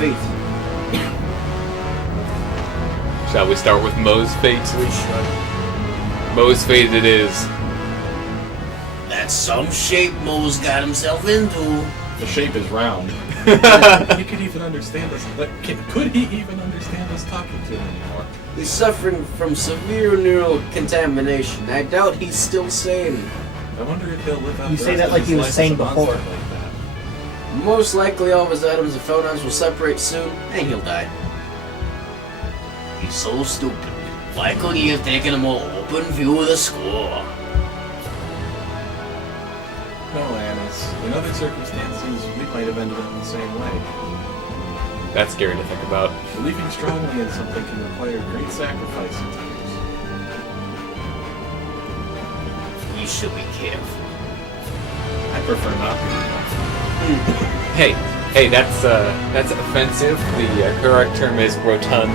fate. Shall we start with Moe's fate? We should. Moe's fate it is. That's some shape Moe's got himself into. The shape is round. He could even understand us. Could he even understand us talking to him anymore? He's suffering from severe neural contamination. I doubt he's still sane. I wonder if he'll live out You the say rest that of like his he was life sane as a before. monster like that. Most likely all of his atoms and photons will separate soon, and he'll die. He's so stupid. Why couldn't he have taken a more open view of the score? No, Annis. In other circumstances, we might have ended up in the same way. That's scary to think about. Believing strongly in something can require great sacrifice at times. You should be careful. I prefer not to. Hey, that's offensive. The correct term is rotund.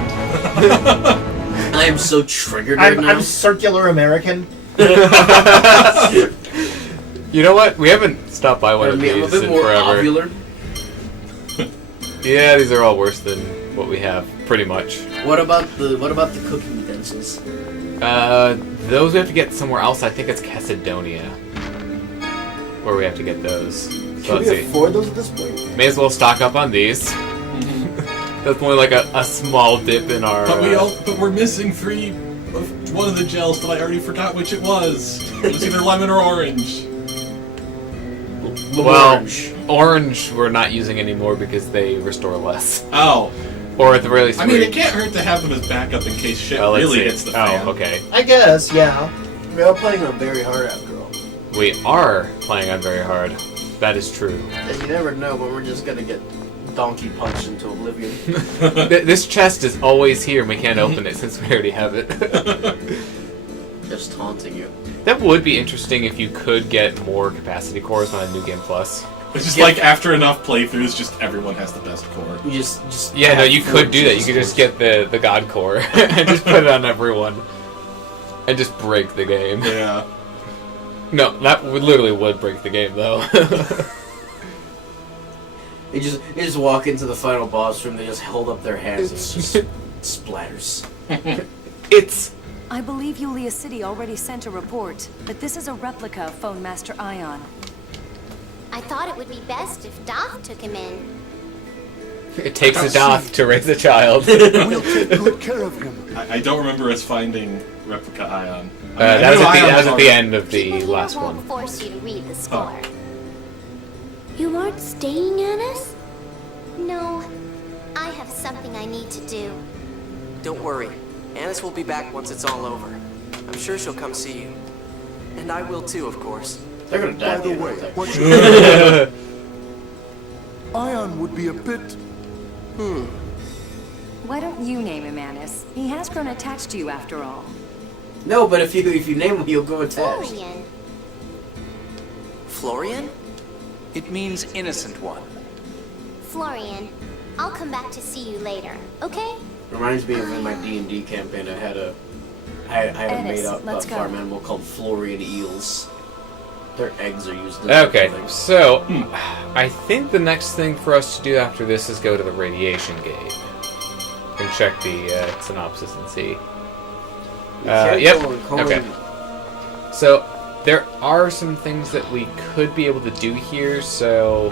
I am so triggered right now. I'm circular American. You know what? We haven't stopped by one of I'm a these bit in more forever. ovular. Yeah, these are all worse than what we have, pretty much. What about the cooking utensils? Those we have to get somewhere else. I think it's Macedonia, where we have to get those. So Can let's we see. afford those at this point? May as well stock up on these. That's only like a small dip in our. But we're missing one of the gels, but I already forgot which it was. It was either lemon or orange. Well, orange we're not using anymore because they restore less. Oh. Or at the very least. I mean, it can't hurt to have them as backup in case shit let's really see. hits the fan. Oh, okay. I guess, yeah. We are playing on very hard after all. We are playing on very hard. That is true. And you never know when we're just gonna get donkey punched into oblivion. This chest is always here and we can't open it since we already have it. Just taunting you. That would be interesting if you could get more capacity cores on a New Game Plus. It's just like after enough playthroughs, just everyone has the best core. You just Yeah, no, you could do that. You could just get the God core and just put it on everyone. And just break the game. Yeah. No, that literally would break the game, though. They just walk into the final boss room. They just hold up their hands. It's just splatters. It's. I believe Yulia City already sent a report, but this is a replica of Phone Master Ion. I thought it would be best if Daath took him in. It takes a Daath to raise a child. We'll take good care of him. I don't remember us finding Replica Ion. That was at the end of the People here last won't one. force you to read the score. You aren't staying, Annis? No. I have something I need to do. Don't worry. Annis will be back once it's all over. I'm sure she'll come see you. And I will too, of course. They're gonna die. By the way, aren't what they? Ion would be a bit... Why don't you name him Annis? He has grown attached to you after all. No, but if you name him, he'll go attached. Florian. Florian? It means innocent one. Florian, I'll come back to see you later, okay? Reminds me of in my D&D campaign. I had a made up let's go. farm animal called Florian eels. Their eggs are used. As Okay, things. so I think the next thing for us to do after this is go to the Radiation Gate and check the synopsis and see. can't Yep. go and call Okay. him- So there are some things that we could be able to do here. So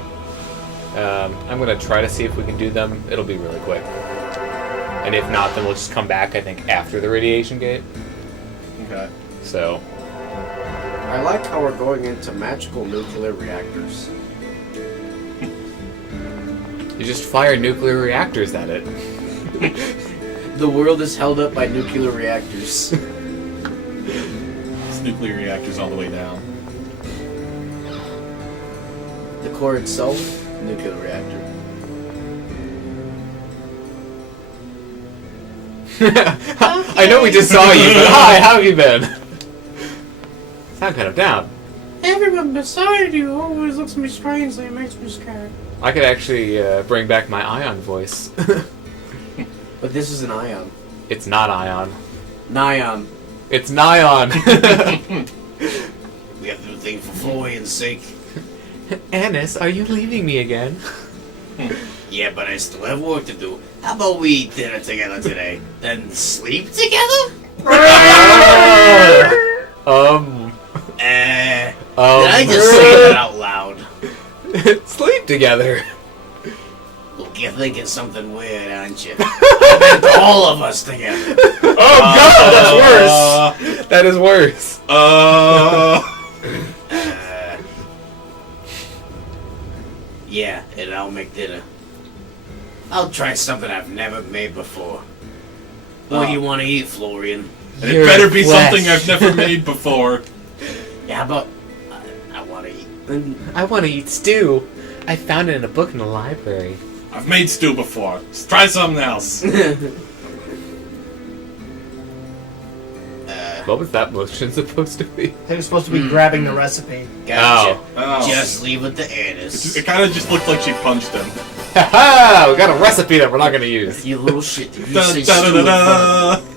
I'm gonna try to see if we can do them. It'll be really quick. And if not, then we'll just come back, I think, after the Radiation Gate. Okay. So, I like how we're going into magical nuclear reactors. you just fire nuclear reactors at it. The world is held up by nuclear reactors. It's nuclear reactors all the way down. The core itself, nuclear reactor. I know we just saw you, but hi, how have you been? Sound kind of down. Everyone beside you always looks at me strangely and makes me scared. I could actually bring back my Ion voice. But this is an ion. It's not Ion. Nion. It's Nyon. We have to do things for Florian's sake. Annis, are you leaving me again? Yeah, but I still have work to do. How about we eat dinner together today? Then sleep together? Did I just say that out loud? Sleep together. Look, you're thinking something weird, aren't you? I meant all of us together. Oh god, that's worse. That is worse. Yeah, and I'll make dinner. I'll try something I've never made before. What do you want to eat, Florian? And it better be something I've never made before. Yeah, how about... I want to eat... I want to eat stew. I found it in a book in the library. I've made stew before. Let's try something else. What was that motion supposed to be? They were supposed to be grabbing the recipe. Gotcha. Oh. Just leave it to Annis. It kind of just looked like she punched him. Haha! We got a recipe that we're not gonna use. You little shit. Did you Da, say da, da, stew in da, front of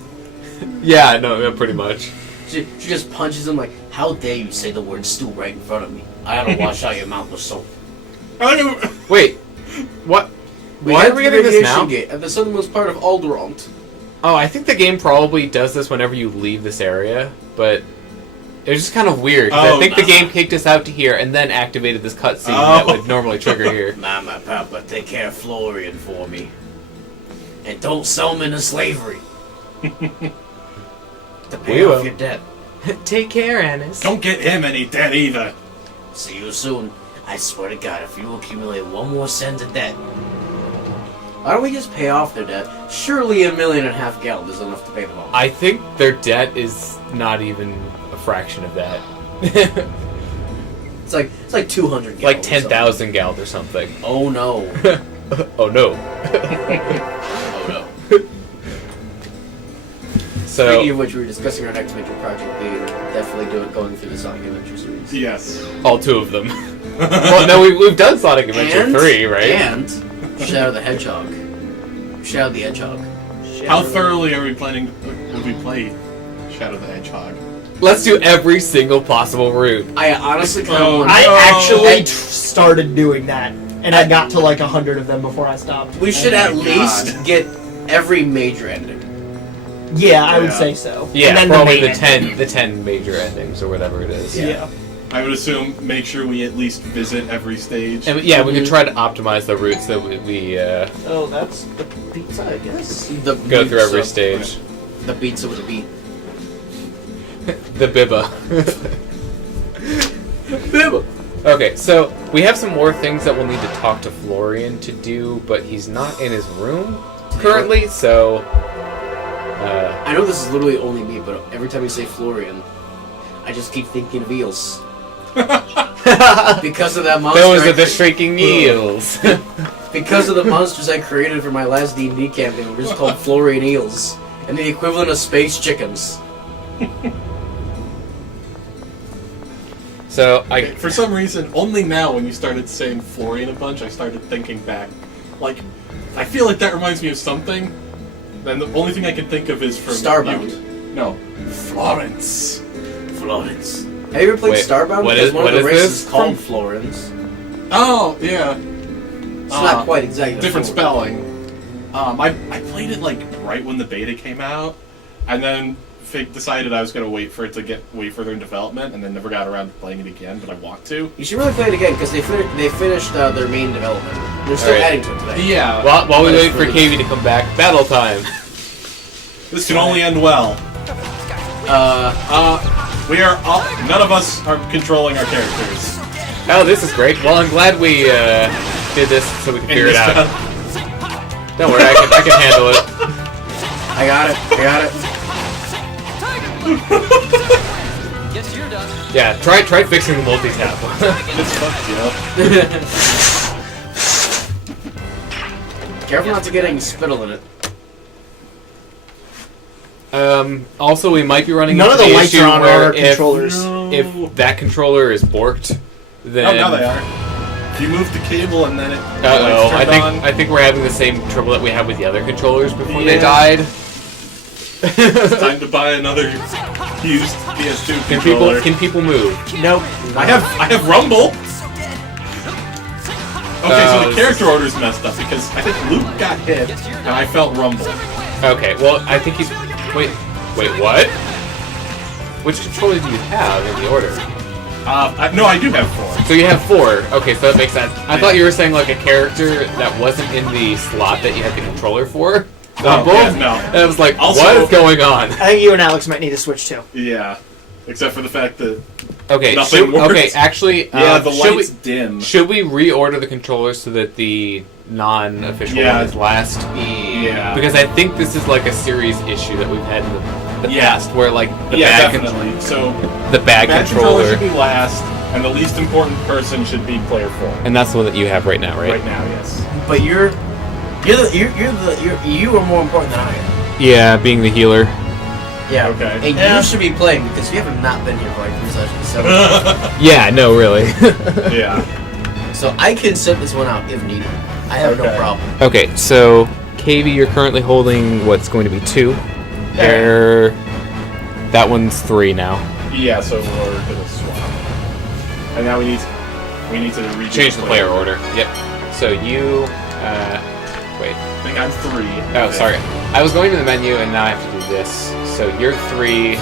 da. Yeah, no, pretty much. She just punches him like, how dare you say the word stew right in front of me? I gotta wash out your mouth with soap. Wait, what? Why are we getting this Radiation now? Gate at the southernmost part of Alderont. Oh, I think the game probably does this whenever you leave this area, but it was just kind of weird. 'Cause I think the game kicked us out to here and then activated this cutscene that would normally trigger here. Mama, Papa, take care of Florian for me. And don't sell him into slavery. To pay off your debt. Take care, Annis. Don't get him any debt either. See you soon. I swear to God, if you accumulate 1 more cent of debt... Why don't we just pay off their debt? Surely $1.5 million gallons is enough to pay them off. I think their debt is not even a fraction of that. It's like 200 gallons. Like 10,000 gallons or something. Oh no. Oh no. Oh no. So, Speaking of which, we were discussing our next major project being definitely going through the Sonic Adventure series. Yes. all 2 of them. Well, no, we've done Sonic Adventure 3, right? And Shadow the Hedgehog. Shadow the Hedgehog. How thoroughly are we planning? Would we play Shadow the Hedgehog? Let's do every single possible route. I honestly kind of want. I actually started doing that, and I got to like 100 of them before I stopped. We should Oh at my least God. get every major ending. Yeah, I would Yeah. say so. Yeah, and then probably the the main 10 major endings or whatever it is. Yeah. I would assume make sure we at least visit every stage. And yeah, we could try to optimize the routes that we Oh, that's the pizza, I guess. The go through every so- stage. The pizza with a beat. The Bibba. Bibba! Okay, so we have some more things that we'll need to talk to Florian to do, but he's not in his room currently, so... I know this is literally only me, but every time you say Florian, I just keep thinking of eels. Because of that monster. Those are the shrieking eels. Because of the monsters I created for my last D&D campaign, we're just called Florian eels, and the equivalent of space chickens. So, For some reason, only now when you started saying Florian a bunch, I started thinking back. Like, I feel like that reminds me of something. Then the only thing I can think of is from Starbound. No, Florence. Florence. Have you ever played Wait, Starbound? what Because is- one what of the is races this? is called Florence. Oh yeah, It's not quite exactly different the spelling. I played it like right when the beta came out, and then decided I was gonna wait for it to get way further in development, and then never got around to playing it again. But I want to. You should really play it again because they finished their main development. They're still Alright. adding to it today. Yeah. while we But wait it's for really- KV to come back, battle time. This can only end well. We are all, none of us are controlling our characters. Oh, this is great. Well, I'm glad we did this so we can figure it out. Don't worry, I can handle it. I got it. Guess you're done. Yeah, try fixing the multi-tap. It's fucked, yeah. Careful not to get any spittle in it. Also, we might be running None into of the the lights issue are on where our controllers. if that controller is borked, then Oh, now they are. You moved the cable and then it. the uh-oh, lights turned I think we're having the same trouble that we had with the other controllers before they Yeah. died. It's time to buy another used PS2 controller. Can people move? Nope. I have Rumble. Okay, so the character order's messed up because I think Luke got hit and I felt rumble. Okay, well, I think he's... Wait, what? Which controller do you have in the order? No, I do have 4. So you have 4. Okay, so that makes sense. I thought you were saying like a character that wasn't in the slot that you had the controller for. Oh, both? yeah, no. And I was like, Also- what is going on? I think you and Alex might need to switch too. Yeah, except for the fact that Okay, nothing works. okay, actually, yeah, the should light's we, dim. Should we reorder the controllers so that the non-official one is last? Yeah. Because I think this is like a series issue that we've had in the past, where like the bad definitely. So the bad controller should be last, and the least important person should be player 4. and that's the one that you have right now, right? Right now, yes. But you are more important than I am. Yeah, being the healer. Yeah. Okay. And you should be playing because you have not been here for like 3 sessions. So, Yeah, no, really. Yeah. so I can set this one out if needed. I have no Okay. problem. Okay, so KV, you're currently holding what's going to be 2. There, that one's 3 now. Yeah, so we're gonna swap. And now we need to redo Change the player order. Yep. So you, wait. I think I'm 3. Oh, sorry. I was going to the menu and now I have to do this. So you're 3 and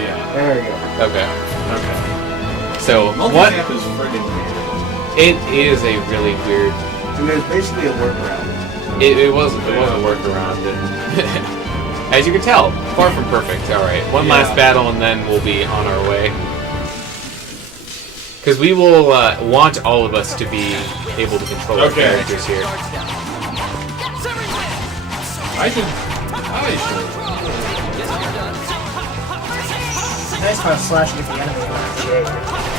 Yeah. There we go. okay. Okay. So what? Multi-tap is friggin' weird. It is a really weird. I mean, it's basically a workaround. It was a workaround, and as you can tell, far from perfect. All right, one last battle and then we'll be on our way. Because we will want all of us to be able to control our characters here. I should. Nice how slashing at the enemy.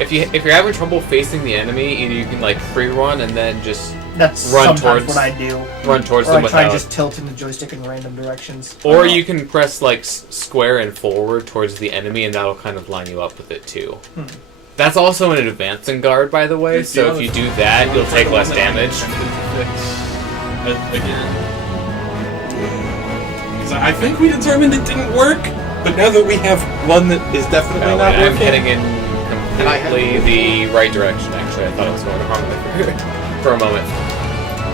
If you're having trouble facing the enemy, either you can like free run and then just That's run sometimes towards what I do. run towards Or them I try without. just tilting the joystick in random directions. Or you can press like square and forward towards the enemy, and that'll kind of line you up with it too. That's also an advancing guard, by the way. So if you do that, you'll take less damage. Again. I think we determined it didn't work, but now that we have one that is definitely Oh, not and I'm working, heading in completely the right direction. Actually, I thought I was going the wrong way for a moment.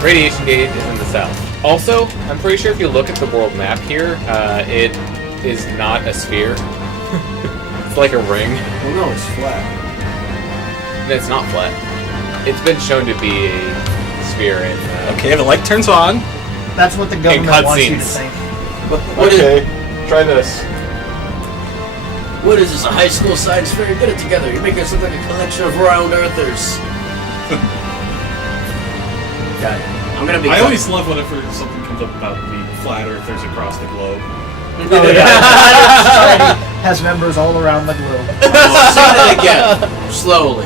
Radiation Gate is in the south. Also, I'm pretty sure if you look at the world map here, it is not a sphere. It's like a ring. Well, no, it's flat. It's not flat. It's been shown to be a sphere in. okay, the light turns on. That's what the government wants you to cutscenes. think. What is Try this. what is this? A high school science fair? Get it together. You're making us look like a collection of round earthers. God, I'm gonna be. I always love whenever something comes up about the flat earthers across the globe. Oh, yeah. Has members all around the globe. Say that again, slowly.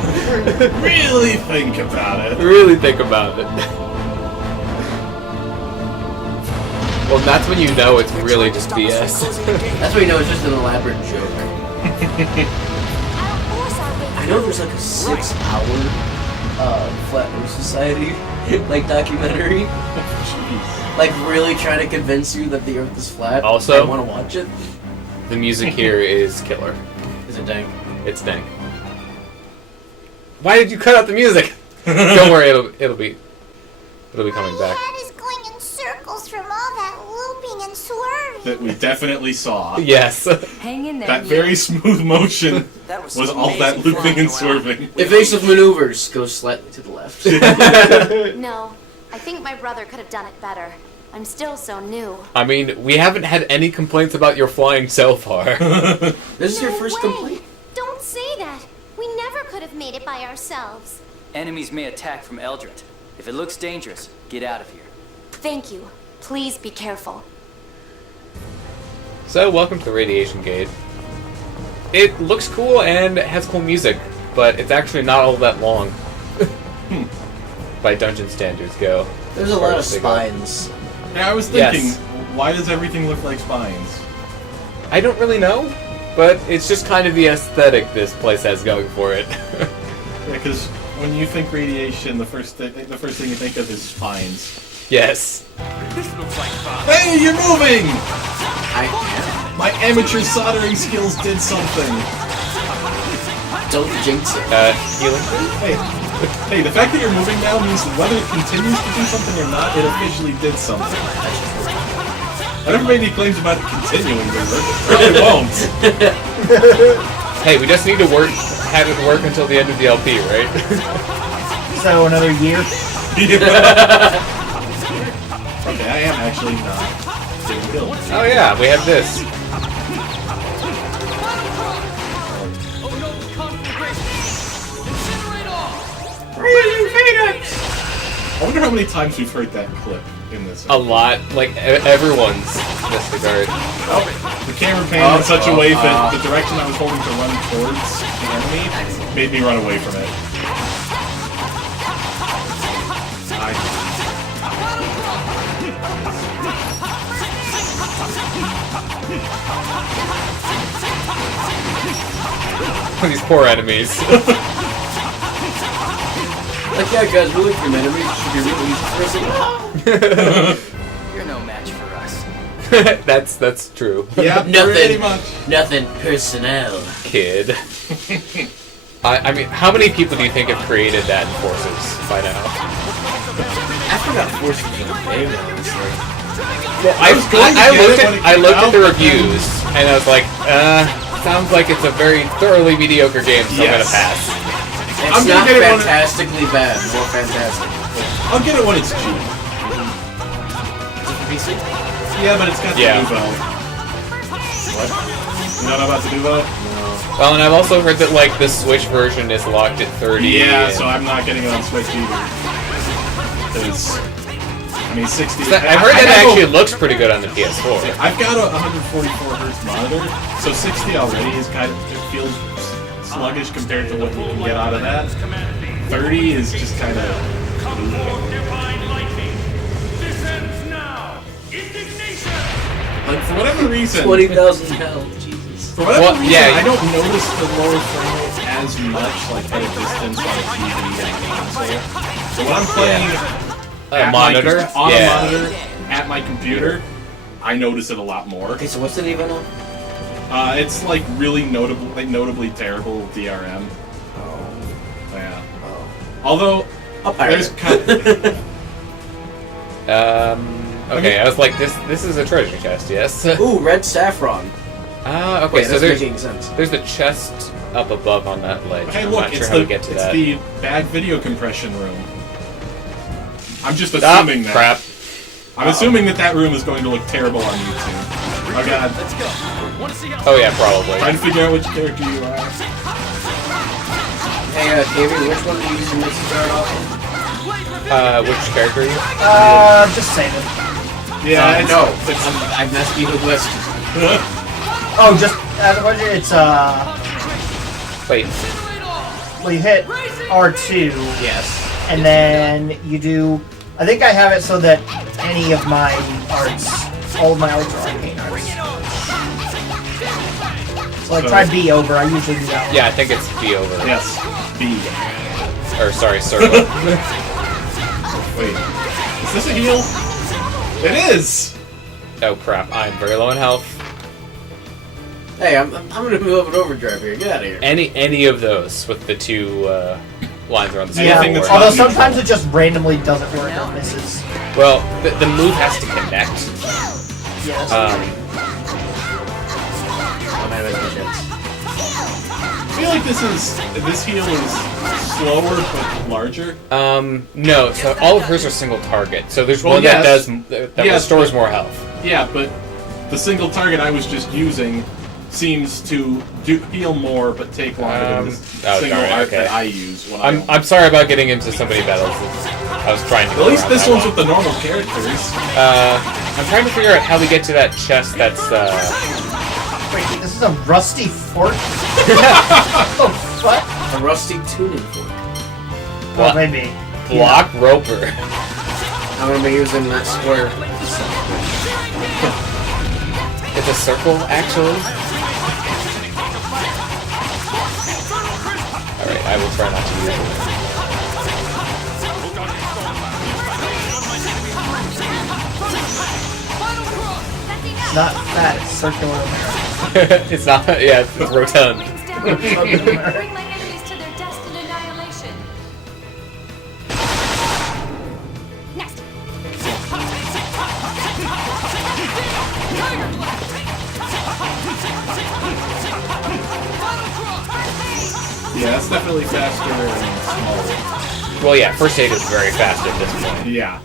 Really think about it. Really think about it. Well, that's when you know it's really just BS. That's when you know it's just an elaborate joke. I know there's like a 6-hour Flat Earth Society like documentary. Like really trying to convince you that the Earth is flat. Also, I want to watch it. The music here is killer. Is it dank? It's dank. Why did you cut out the music? Don't worry, it'll be coming back. My head is going in circles from all that looping and swerving. That we definitely saw. Yes. Hang in there. That very smooth motion That was was so all that amazing looping and flying around. swerving. Evasive maneuvers go slightly to the left. No, I think my brother could have done it better. I'm still so new. I mean, we haven't had any complaints about your flying so far. This is your No first way. complaint. Don't say that. We never could have made it by ourselves. Enemies may attack from Eldritch. If it looks dangerous, get out of here. Thank you. Please be careful. So, welcome to the Radiation Gate. It looks cool and has cool music, but it's actually not all that long. By dungeon standards go. There's a lot of spines. Yeah, I was thinking, Yes. why does everything look like spines? I don't really know, but it's just kind of the aesthetic this place has going for it. Yeah, because when you think radiation, the first thing you think of is spines. Yes. Hey, you're moving! I am. My amateur soldering skills did something. Don't jinx it. Healing? Hey, the fact that you're moving now means that whether it continues to do something or not, it officially did something. I never made any claims about it continuing, but it probably won't. Hey, we just need to have it work until the end of the LP, right? So another year. Okay, I am actually not getting killed. Oh yeah, we have this. I wonder how many times we've heard that clip in this. A lot. Like, everyone's missed the guard. The camera panned in such a way that the direction I was holding to run towards the enemy made me run away from it. These poor enemies. Like, yeah, guys, we look for enemies. It should be really easy for us. You're no match for us. That's true. Yeah, pretty much. Nothing personnel. Kid. I mean, how many people do you think have created that in Forces by now? I forgot Forces was a game, honestly. Well, I looked at the reviews, and I was like, sounds like it's a very thoroughly mediocre game, so I'm gonna pass. It's not fantastically bad, more fantastic. I'll get it when it's cheap. Is it for PC? Yeah, but it's got the Nuvo. What? You don't know about the Nuvo? Well, and I've also heard that, like, the Switch version is locked at 30. Yeah, so I'm not getting it on Switch either. Because, I mean, 60... I heard that actually looks pretty good on the PS4. I've got a 144Hz monitor, so 60 already is kind of... It feels sluggish compared to what you can get out of that. 30 is just kind of... Like, for whatever reason... 20,000 hell, Jesus. For whatever reason, I don't notice the lower frame rate as much, like, at a distance on a TV and on a console. So when I'm playing on a monitor, at my computer, I notice it a lot more. Okay, so what's the name on? It's like really notably terrible DRM. Oh. Yeah. Oh. Although there's kind okay, I was like, this is a treasure chest, yes. Ooh, red saffron. Okay, wait, so making sense. There's a chest up above on that ledge. Hey, I'm look, not sure it's how to get to that. the bad video compression room. I'm just assuming that. Crap. I'm assuming that room is going to look terrible on YouTube. Oh god. Let's go. Oh yeah, probably. Trying to figure out which character you are. Hey, Davey, which one do you use to make start off? Which character are you? Just save it. Yeah, no. I'm asking you the list. Oh, just as a budget, it's Wait. well, you hit R2. Yes. And then you do. I think I have it so that any of my arts, all of my arts are arcane arts. So I tried B over. I usually do that one. Yeah, I think it's B over. Yes. B. Or sorry, circle. Wait. Is this a heal? It is! Oh crap, I'm very low in health. Hey, I'm gonna move up an overdrive here. Get out of here. Any of those with the two lines around the screen. Yeah, that's although not sometimes it just randomly doesn't work or misses. Well, the move has to connect. Yes. I feel like this heal is slower but larger. No, so all of hers are single target. So there's Well, one yes. that restores more health. Yeah, but the single target I was just using seems to heal more but take longer than the single art that I use. When I'm sorry about getting into so many battles. I was trying to. At least this one's with the normal characters. I'm trying to figure out how we get to that chest that's Wait, this is a rusty fork? Oh, what? A rusty tuning fork. Well, maybe. Block Roper. I'm gonna be using that square. It's a circle, actually. Alright, I will try not to use it. Not that, it's circular. It's not, yeah, it's rotund. Yeah, that's definitely faster and smaller. Well, yeah, first aid is very fast at this point. Yeah.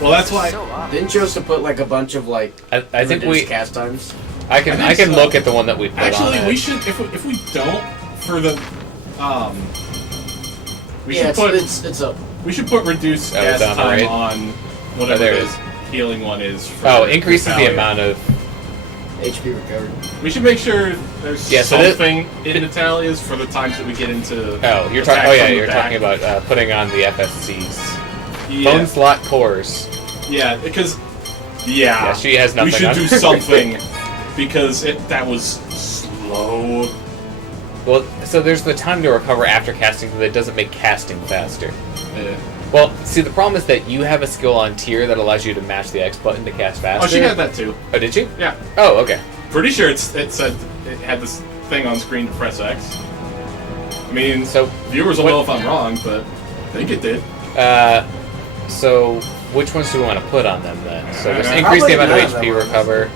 Well, that's why. Didn't you also put like a bunch of like I think reduced cast times? I can so. look at the one that we put on. Actually, it. we should if we don't for the we Yeah, should put it's up. we should put reduced gas down, time right? on whatever there it the is. healing one is. For Oh, increases the Natalia. amount of. HP recovered. We should make sure there's Yeah, so something in Natalia's for the times that we get into. Oh, you're attack talking. Oh yeah, from the you're back. talking about putting on the FSCs. Yeah. Phone slot cores. Yeah, because yeah, she has nothing We should on do her. something because that was slow. Well, so there's the time to recover after casting that doesn't make casting faster. Yeah. Well, see, the problem is that you have a skill on tier that allows you to mash the X button to cast faster. Oh, she had that too. Oh, did she? Yeah. Oh, okay. Pretty sure it said it had this thing on screen to press X. I mean, So, viewers will what- know if I'm wrong, but I think it did. So which ones do we want to put on them then? So just increase Probably the amount of none of them, HP honestly. recover.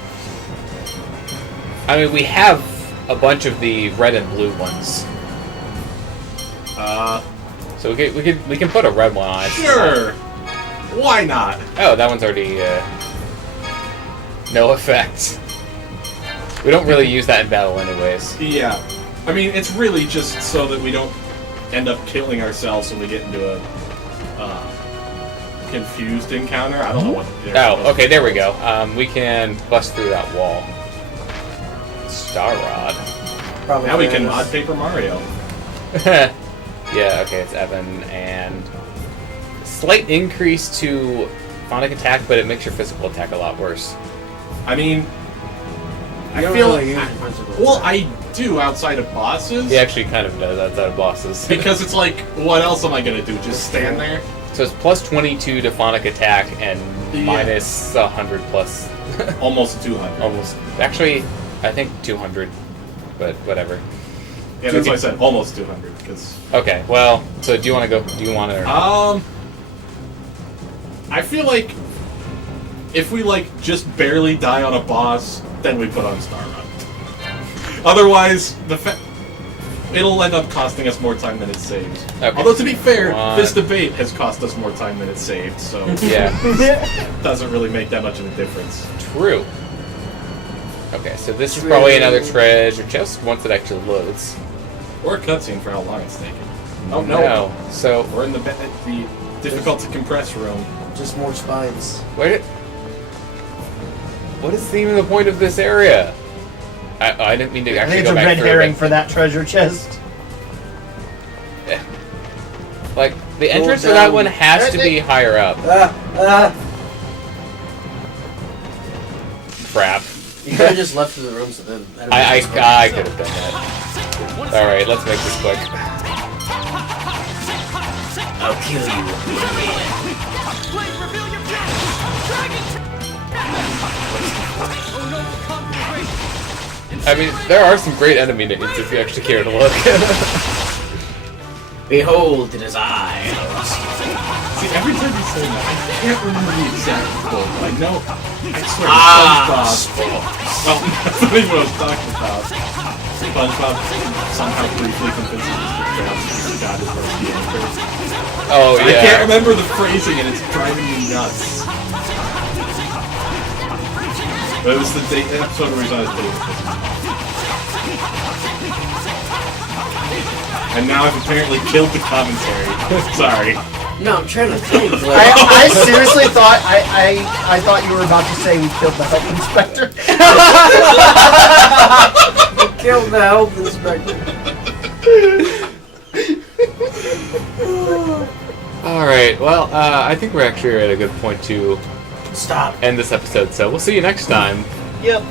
I mean, we have a bunch of the red and blue ones, so we can put a red one on it. Sure. Why not? Oh, that one's already no effect. We don't really use that in battle, anyways. Yeah. I mean, it's really just so that we don't end up killing ourselves when we get into a confused encounter. I don't know what. Oh, okay, there we go. We can bust through that wall. Star Rod. Probably Now we can bananas. mod Paper Mario. Yeah, okay, it's Evan, and slight increase to phonic attack, but it makes your physical attack a lot worse. I mean, I don't feel really use physical well, attack. I do outside of bosses. He actually kind of does outside of bosses. Because it's like, what else am I gonna do? Just stand there? So it's plus 22 to phonic attack and Yeah. minus 100 plus Almost 200. almost. Actually, I think 200, but whatever. Yeah, that's why I said almost 200. Because Okay, well, so do you want to go? Do you want to? I feel like if we like just barely die on a boss, then we put on Star Run. Otherwise, it'll end up costing us more time than it saves. Okay. Although to be fair, One. this debate has cost us more time than it saved, so Yeah, it doesn't really make that much of a difference. true. Okay, so this is probably another treasure chest once it actually loads. Or a cutscene for how long it's taking. Oh no! So We're in the difficult to compress room. Just more spines. what is even the point of this area? I didn't mean to I actually think it's go a back red through herring it. for that treasure chest. Like the entrance for that down. one has to be higher up. Crap. You could have just left to the room so then. I could have done that. All right, let's make this quick. I'll kill you. I mean, there are some great enemy names if you actually care to look. Behold, it is I. See, every time you say that, I can't remember the exact quote, but I know. I swear, SpongeBob. Well, that's not even what I was talking about. SpongeBob somehow briefly convinces Mr. Krabs that he forgot his first answer. Oh I yeah. can't remember the phrasing, and it's driving me nuts. But it was the episode where he's on his date with his mom. And now I've apparently killed the commentary. Sorry. No, I'm trying to think. I seriously thought I thought you were about to say we killed the health inspector. Killed the health inspector. All right. Well, I think we're actually at a good point to Stop. end this episode. So we'll see you next time. Yep.